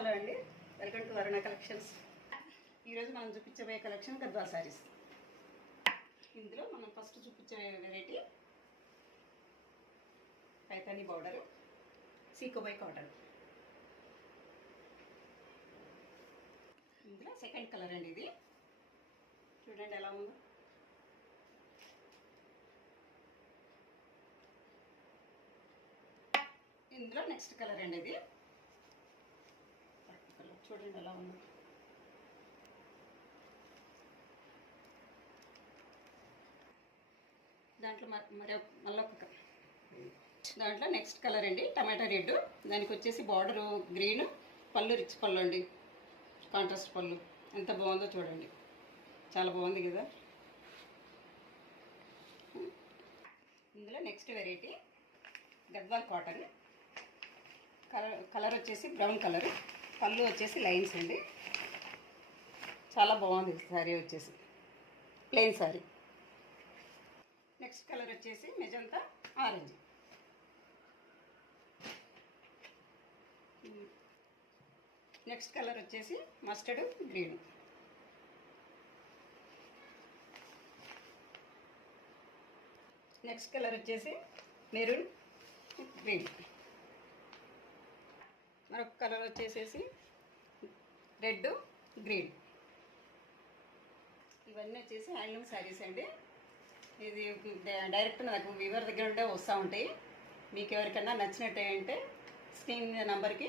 Hello అండి, welcome to Varuna collections. ఈరోజు మనం చూపించబోయే కలెక్షన్ గద్వాల్ శారీస్. ఇందులో మనం ఫస్ట్ చూపించే వెరైటీ పైతాని బార్డరు, సీకోబై కాటన్. ఇందులో సెకండ్ కలర్ అండి, ఇది చూడండి ఎలా ఉందో. ఇందులో నెక్స్ట్ కలర్ అండి, ఇది కలర్ చూడండి ఎలా ఉందో. దాంట్లో మళ్ళొక దాంట్లో నెక్స్ట్ కలర్ అండి, టమాటా రెడ్. దానికి వచ్చేసి బార్డరు గ్రీన్, పళ్ళు రిచ్ పళ్ళు అండి, కాంట్రాస్ట్ పళ్ళు. ఎంత బాగుందో చూడండి, చాలా బాగుంది కదా. ఇందులో next variety Gadwal cotton. Colour వచ్చేసి బ్రౌన్ కలర్, పళ్ళు వచ్చేసి లైన్స్ అండి. చాలా బాగుంది శారీ, వచ్చేసి ప్లెయిన్ శారీ. నెక్స్ట్ కలర్ వచ్చేసి మెజంతా ఆరెంజ్. నెక్స్ట్ కలర్ వచ్చేసి మస్టర్డ్ గ్రీన్. నెక్స్ట్ కలర్ వచ్చేసి మెరూన్ గ్రీన్. మరొక కలర్ వచ్చేసేసి రెడ్ గ్రీన్. ఇవన్నీ వచ్చేసి హ్యాండ్లూమ్ శారీస్ అండి. ఇది డైరెక్ట్ నాకు వీవర్ దగ్గర ఉంటే వస్తూ ఉంటాయి. మీకు ఎవరికైనా నచ్చినట్టు అంటే స్క్రీన్ నెంబర్కి